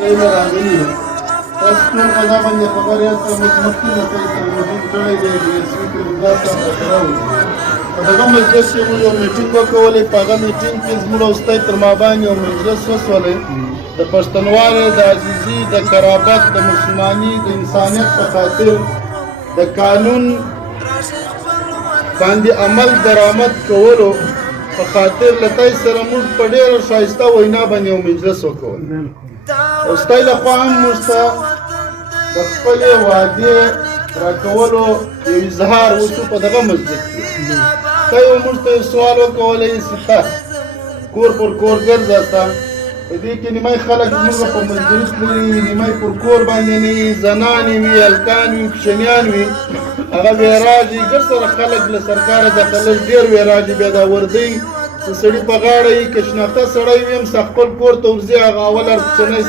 پہلے راغلی ہے تاسو ټول په دا باندې خبر یاست چې مخکې نه کوي تلویزیون کړی دی د رسمي ټلویزیون سره راوړي په دغه مجلس کې موږ یو میټینګ وکولې په هغه میټینګ کې زموږ استاد تر ما باندې یو مجلس وسولې د پښتونوالۍ د عزیزي د قرابت د مسلمانۍ د انسانیت په خاطر د قانون باندې عمل درآمد کولو په خاطر لتای سره موږ په ډېره ښایسته وینا باندې یو مجلس وکول او ستاسو لخوا هم موږ ته د خپلې وعدې راکولو یو اظهار وشو په دغه مجلس کې تاسو موږ ته یو سوال وکولی چې تاسو کور پر کور ګرځاسته په دې کې نیمای خلک زموږ په مجلس لري نیمای پر کور باندې نه وي زنانې وي هلکان وي کوچنیان وي هغه بیا راځي ګر سره خلک له سرکاره دخلل ډېر وی راځي بیا دا وردی چې سړي په غاړه یي که شناخته سړی وي هم خپل کور ته ورځي هغه اول هر کوچنی